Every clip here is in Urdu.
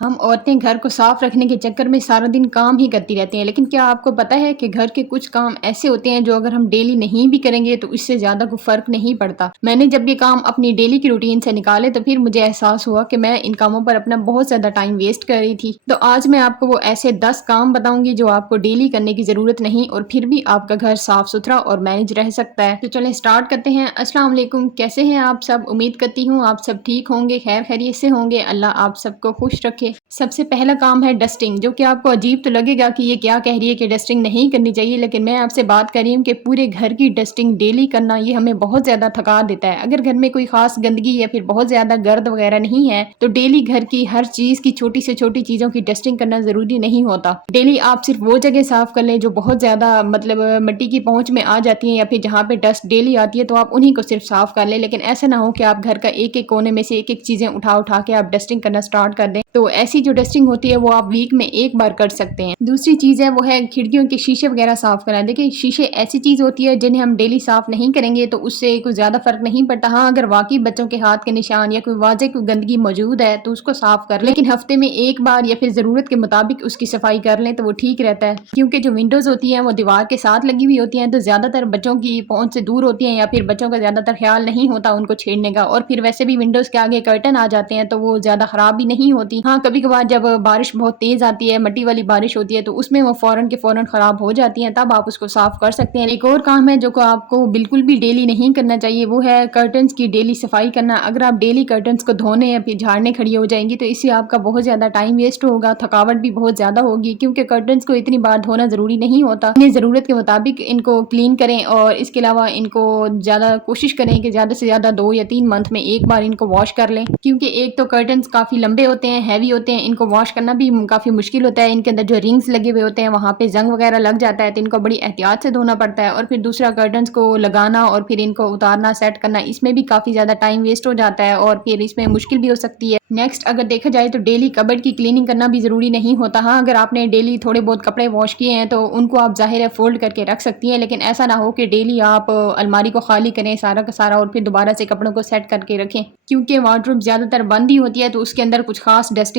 ہم عورتیں گھر کو صاف رکھنے کے چکر میں سارا دن کام ہی کرتی رہتی ہیں، لیکن کیا آپ کو پتہ ہے کہ گھر کے کچھ کام ایسے ہوتے ہیں جو اگر ہم ڈیلی نہیں بھی کریں گے تو اس سے زیادہ کوئی فرق نہیں پڑتا۔ میں نے جب یہ کام اپنی ڈیلی کی روٹین سے نکالے تو پھر مجھے احساس ہوا کہ میں ان کاموں پر اپنا بہت زیادہ ٹائم ویسٹ کر رہی تھی۔ تو آج میں آپ کو وہ ایسے 10 کام بتاؤں گی جو آپ کو ڈیلی کرنے کی ضرورت نہیں اور پھر بھی آپ کا گھر صاف ستھرا اور مینج رہ سکتا ہے۔ تو چلیں سٹارٹ کرتے ہیں۔ السلام علیکم، کیسے ہیں آپ سب؟ امید کرتی ہوں آپ سب ٹھیک ہوں گے، خیر خیریت سے ہوں گے، اللہ آپ سب کو خوش رکھے۔ سب سے پہلا کام ہے ڈسٹنگ، جو کہ آپ کو عجیب تو لگے گا کہ یہ کیا کہہ رہی ہے کہ ڈسٹنگ نہیں کرنی چاہیے، لیکن میں آپ سے بات کر رہی ہوں کہ پورے گھر کی ڈسٹنگ ڈیلی کرنا یہ ہمیں بہت زیادہ تھکا دیتا ہے۔ اگر گھر میں کوئی خاص گندگی یا پھر بہت زیادہ گرد وغیرہ نہیں ہے تو ڈیلی گھر کی ہر چیز کی چھوٹی سے چھوٹی چیزوں کی ڈسٹنگ کرنا ضروری نہیں ہوتا۔ ڈیلی آپ صرف وہ جگہ صاف کر لیں جو بہت زیادہ مٹی کی پہنچ میں آ جاتی ہیں یا پھر جہاں پہ ڈسٹ ڈیلی آتی ہے تو آپ انہی کو صرف صاف کر لیں، لیکن ایسا نہ ہو کہ آپ گھر کا ایک ایک کونے میں سے ایک ایک چیزیں اٹھا کے آپ ڈسٹنگ کرنا سٹارٹ کر دیں۔ تو ایسی جو ڈسٹنگ ہوتی ہے وہ آپ ویک میں ایک بار کر سکتے ہیں۔ دوسری چیز ہے وہ ہے کھڑکیوں کے شیشے وغیرہ صاف کرنا۔ دیکھیں شیشے ایسی چیز ہوتی ہے جنہیں ہم ڈیلی صاف نہیں کریں گے تو اس سے کوئی زیادہ فرق نہیں پڑتا۔ ہاں اگر واقعی بچوں کے ہاتھ کے نشان یا کوئی واضح کوئی گندگی موجود ہے تو اس کو صاف کر لیں، لیکن ہفتے میں ایک بار یا پھر ضرورت کے مطابق اس کی صفائی کر لیں تو وہ ٹھیک رہتا ہے، کیونکہ جو ونڈوز ہوتی ہیں وہ دیوار کے ساتھ لگی ہوئی ہوتی ہیں تو زیادہ تر بچوں کی پہنچ سے دور ہوتی ہیں یا پھر بچوں کا زیادہ تر خیال نہیں ہوتا ان کو چھیڑنے کا، اور پھر ویسے بھی ونڈوز کے آگے کرٹن آ جاتے ہیں تو وہ زیادہ خراب بھی نہیں ہوتی۔ ہاں کبھی کبھار جب بارش بہت تیز آتی ہے، مٹی والی بارش ہوتی ہے تو اس میں وہ فوراً کے فوراً خراب ہو جاتی ہیں، تب آپ اس کو صاف کر سکتے ہیں۔ ایک اور کام ہے جو کہ آپ کو بالکل بھی ڈیلی نہیں کرنا چاہیے، وہ ہے کرٹنز کی ڈیلی صفائی کرنا۔ اگر آپ ڈیلی کرٹنز کو دھونے یا پھر جھاڑنے کھڑی ہو جائیں گی تو اس سے آپ کا بہت زیادہ ٹائم ویسٹ ہوگا، تھکاوٹ بھی بہت زیادہ ہوگی، کیونکہ کرٹنز کو اتنی بار دھونا ضروری نہیں ہوتا۔ اپنی ضرورت کے مطابق ان کو کلین کریں اور اس کے علاوہ ان کو زیادہ کوشش کریں کہ زیادہ سے زیادہ 2 یا 3 منتھ میں ایک بار ان کو واش کر لیں، کیونکہ ایک تو کرٹنز کافی لمبے ہوتے ہیں، ہیوی ہوتے ہیں، ان کو واش کرنا بھی کافی مشکل ہوتا ہے۔ ان کے اندر جو رنگز لگے ہوئے ہوتے ہیں وہاں پہ زنگ وغیرہ لگ جاتا ہے تو ان کو بڑی احتیاط سے دھونا پڑتا ہے، اور پھر دوسرا کرٹنز کو لگانا اور پھر ان کو اتارنا سیٹ کرنا، اس میں بھی کافی زیادہ ٹائم ویسٹ ہو جاتا ہے اور پھر اس میں مشکل بھی ہو سکتی ہے۔ نیکسٹ اگر دیکھا جائے تو ڈیلی کبڈ کی کلیننگ کرنا بھی ضروری نہیں ہوتا۔ ہاں اگر آپ نے ڈیلی تھوڑے بہت کپڑے واش کیے ہیں تو ان کو آپ ظاہر ہے فولڈ کر کے رکھ سکتی ہیں، لیکن ایسا نہ ہو کہ ڈیلی آپ الماری کو خالی کریں سارا کا سارا اور پھر دوبارہ سے کپڑوں کو سیٹ کر کے رکھیں، کیونکہ وارڈروب زیادہ تر بند ہی ہوتی ہے تو اس کے اندر کچھ خاص ڈسٹ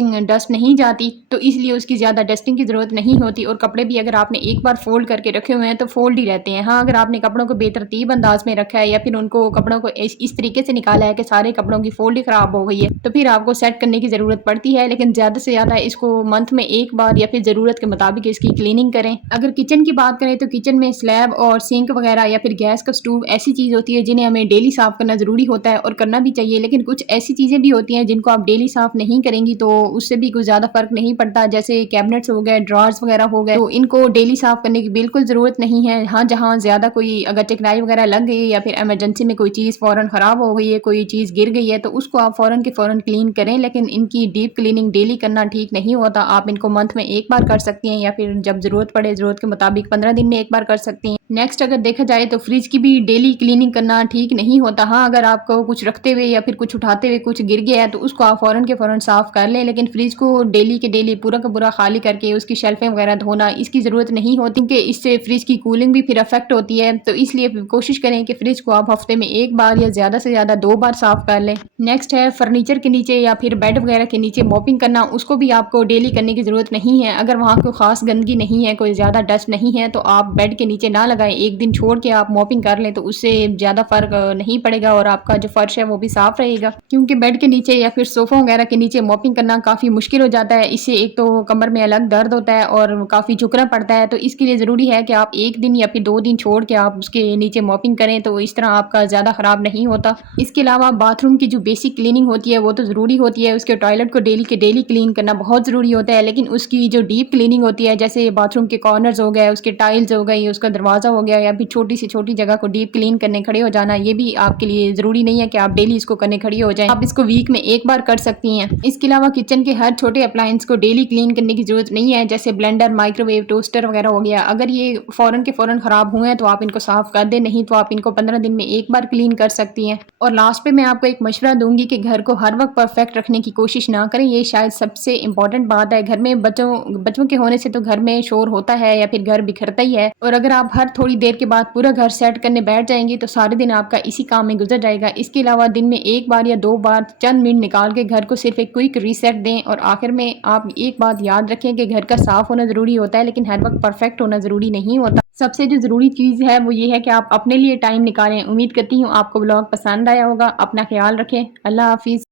نہیں جاتی، تو اس لیے اس کی زیادہ ڈسٹنگ کی ضرورت نہیں ہوتی، اور کپڑے بھی اگر آپ نے ایک بار فولڈ کر کے رکھے ہوئے ہیں تو فولڈ ہی رہتے ہیں۔ ہاں اگر آپ نے کپڑوں کو بے ترتیب انداز میں رکھا ہے یا پھر ان کو کپڑوں کو اس طریقے سے نکالا ہے کہ سارے کپڑوں کی فولڈ ہی خراب ہو گئی ہے تو پھر آپ کو سیٹ کرنے کی ضرورت پڑتی ہے، لیکن زیادہ سے زیادہ اس کو منتھ میں ایک بار یا پھر ضرورت کے مطابق اس کی کلیننگ کریں۔ اگر کچن کی بات کریں تو کچن میں سلیب اور سنک وغیرہ یا پھر گیس کا سٹوو ایسی چیز ہوتی ہے جنہیں ہمیں ڈیلی صاف کرنا ضروری ہوتا ہے اور کرنا بھی چاہیے، لیکن کچھ ایسی چیزیں بھی ہوتی ہیں جن کو آپ ڈیلی صاف نہیں کریں گی تو اس سے بھی کوئی زیادہ فرق نہیں پڑتا، جیسے کیبنٹس ہو گئے، ڈرارز وغیرہ ہو گئے، تو ان کو ڈیلی صاف کرنے کی بالکل ضرورت نہیں ہے۔ ہاں جہاں زیادہ کوئی اگر چکنائی وغیرہ لگ گئی یا پھر ایمرجنسی میں کوئی چیز فوراً خراب ہو گئی ہے، کوئی چیز گر گئی ہے تو اس کو آپ فوراً کے فوراً کلین کریں، لیکن ان کی ڈیپ کلیننگ ڈیلی کرنا ٹھیک نہیں ہوتا۔ آپ ان کو منتھ میں ایک بار کر سکتی ہیں یا پھر جب ضرورت پڑے ضرورت کے مطابق 15 دن میں ایک بار کر سکتی ہیں۔ نیکسٹ اگر دیکھا جائے تو فریج کی بھی ڈیلی کلیننگ کرنا ٹھیک نہیں ہوتا۔ ہاں اگر آپ کو کچھ رکھتے ہوئے یا پھر کچھ اٹھاتے ہوئے کچھ گر گیا ہے تو اس کو آپ فوراً کے فوراً صاف کر لیں، لیکن فریج کو ڈیلی کے ڈیلی پورا کا پورا خالی کر کے اس کی شیلفیں وغیرہ دھونا اس کی ضرورت نہیں ہوتی، کیونکہ اس سے فریج کی کولنگ بھی پھر افیکٹ ہوتی ہے، تو اس لیے کوشش کریں کہ فریج کو آپ ہفتے میں ایک بار یا زیادہ سے زیادہ 2 بار صاف کر لیں۔ نیکسٹ ہے فرنیچر کے نیچے یا پھر بیڈ وغیرہ کے نیچے موپنگ کرنا، اس کو بھی آپ کو ڈیلی کرنے کی ضرورت نہیں ہے۔ اگر وہاں کوئی خاص گندگی نہیں ہے، کوئی زیادہ ڈسٹ نہیں ہے تو آپ بیڈ کے نیچے نہ لگائیں، ایک دن چھوڑ کے آپ موپنگ کر لیں تو اس سے زیادہ فرق نہیں پڑے گا اور آپ کا جو فرش ہے وہ بھی صاف رہے گا، کیونکہ بیڈ کے نیچے یا پھر صوفوں وغیرہ کے نیچے موپنگ کرنا کافی مشکل ہو جاتا ہے، اس سے ایک تو کمر میں الگ درد ہوتا ہے اور کافی جھکنا پڑتا ہے، تو اس کے لیے ضروری ہے کہ آپ ایک دن یا پھر 2 دن چھوڑ کے آپ اس کے نیچے موپنگ کریں تو اس طرح آپ کا زیادہ خراب نہیں ہوتا۔ اس کے علاوہ باتھ روم کی جو بیسک کلیننگ ہوتی ہے وہ تو ضروری ہوتی ہے، اس کے ٹوائلٹ کو ڈیلی کے ڈیلی کلین کرنا بہت ضروری ہوتا ہے، لیکن اس کی جو ڈیپ کلیننگ ہوتی ہے جیسے باتھ روم کے کارنرز ہو گئے، اس کے ٹائلز ہو گئی، اس کا دروازہ ہو گیا، یا پھر چھوٹی سے چھوٹی جگہ کو ڈیپ کلین کرنے کھڑے ہو جانا، یہ بھی آپ کے لیے ضروری نہیں ہے کہ آپ ڈیلی اس کو کرنے کھڑی ہو جائیں، آپ اس کو ویک میں ایک بار کر سکتی ہیں۔ اس کے علاوہ کچن کے ہر چھوٹے اپلائنس کو ڈیلی کلین کرنے کی ضرورت نہیں ہے، جیسے بلینڈر، مائکرو ویو، ٹوسٹر وغیرہ ہو گیا، اگر یہ فوراً کے فوراً خراب ہوئے ہیں تو آپ ان کو صاف کر دیں، نہیں تو آپ ان کو 15 دن میں ایک بار کلین کر سکتی ہیں۔ اور لاسٹ پہ میں آپ کو ایک مشورہ دوں گی کہ گھر کو ہر وقت پرفیکٹ رکھنے کی کوشش نہ کریں، یہ شاید سب سے امپورٹنٹ بات ہے۔ گھر میں بچوں کے ہونے سے تو گھر میں شور ہوتا ہے یا پھر گھر بکھرتا ہی ہے، اور اگر آپ ہر تھوڑی دیر کے بعد پورا گھر سیٹ کرنے بیٹھ جائیں گے تو سارے دن آپ کا اسی کام میں گزر جائے گا۔ اس کے علاوہ دن میں ایک بار یا 2 بار چند منٹ نکال کے گھر کو صرف ایک کوئک ریسیٹ دیں۔ اور آخر میں آپ ایک بات یاد رکھیں کہ گھر کا صاف ہونا ضروری ہوتا ہے لیکن ہر وقت پرفیکٹ ہونا ضروری نہیں ہوتا۔ سب سے جو ضروری چیز ہے وہ یہ ہے کہ آپ اپنے لیے ٹائم نکالیں۔ امید کرتی ہوں آپ کو بلاگ پسند آیا ہوگا۔ اپنا خیال رکھیں۔ اللہ حافظ۔